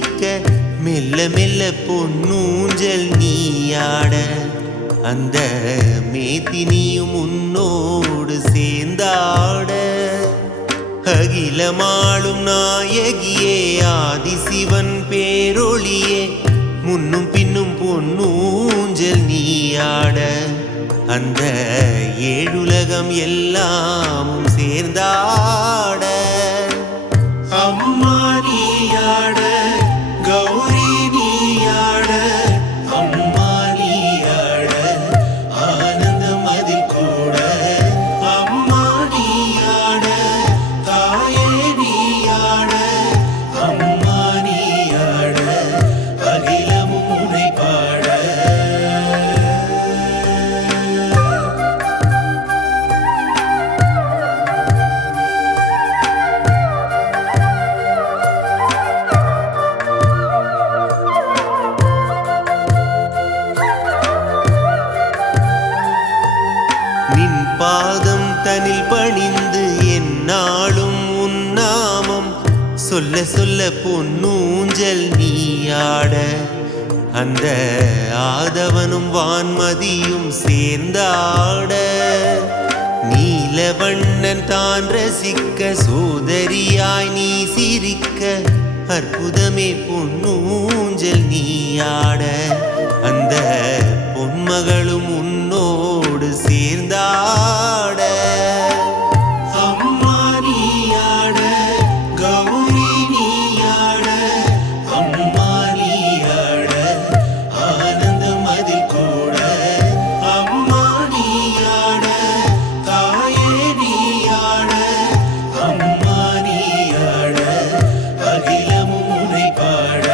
சிரிக்க மெல்ல மெல்ல பொன்னூஞ்சல் நீயாட அந்த மேதினியும் உன்னோடு சேர்ந்தாட அகிலமாளும் நாயகியே ஆதிசிவன் பேரொளியே முன்னும் பின்னும் பொன்னூஞ்சல் நீயாட அந்த ஏழுலகம் எல்லாமும் சேர்ந்தாட அம்மா நீயாட கௌரி நீயாட அம்மா நீயாட ஆனந்தம் அதில் கூட அம்மா நீயாட தாயே நீயாட அம்மா நீயாட அகிலமும் உன்னை பாட நின் பாதம் தனில் பணிந்து என்னாலும் உன்னாமம் சொல்ல சொல்ல பொன்னூஞ்சல் நீயாட அந்த ஆதவனும் வான்மதியும் சேர்ந்தாட நீலவண்ணன் தான் ரசிக்க சோதரியாய் நீ சிரிக்க அற்புதமே பொன்னூஞ்சல் நீயாட அந்த பொன்மகளும் உன்னோடு சேர்ந்தாட அம்மா நீயாட கௌரி நீயாட அம்மா நீயாட ஆனந்தம் அதில் கூட அம்மா நீயாட தாயே நீயாட அம்மா நீயாட அகிலமும் உன்னை பாட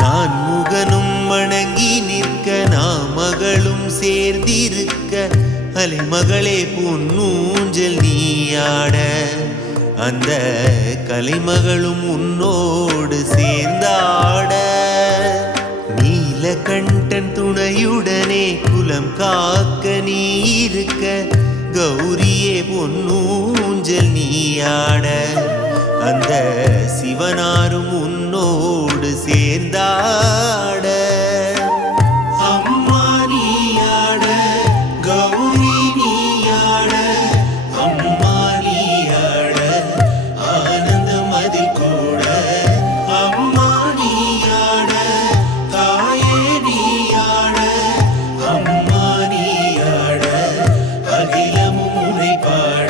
நான் முகனும் வணங்கி நிற்க நாமகளும் சேர்ந்திருக்க அலைமகளே பொன்னூஞ்சல் நீயாட அந்த கலைமகளும் உன்னோடு சேர்ந்தாட நீலகண்டன் துணையுடனே குலம் காக்க நீ இருக்க கௌரியே பொன்னூஞ்சல் நீயாட அந்த சிவனாரும் உன்னோடு சேர்ந்தாட அம்மா நீயாட கௌரி நீயாட அம்மா நீயாட ஆனந்தம் அதில் கூட அம்மா நீயாட தாயே நீயாட அம்மா நீயாட அகிலமும் உன்னை பாட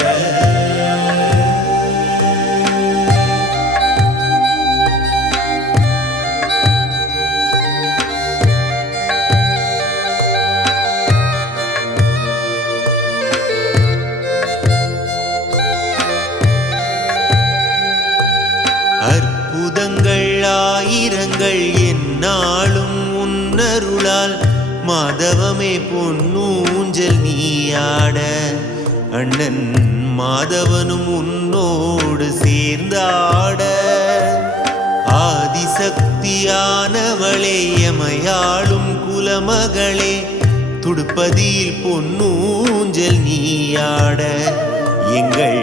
அற்புதங்கள் ஆயிரங்கள் என்னாலும் உன்னருளால் மாதவமே பொன்னூஞ்சல் நீயாட அண்ணன் மாதவனும் உன்னோடு சேர்ந்தாட ஆதிசக்தியானவளே எமையாளும் குலமகளே துடுப்பதியில் பொன்னூஞ்சல் நீயாட எங்கள்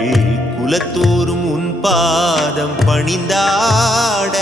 குலத்தோறும் உன் பாதம் பணிந்தாட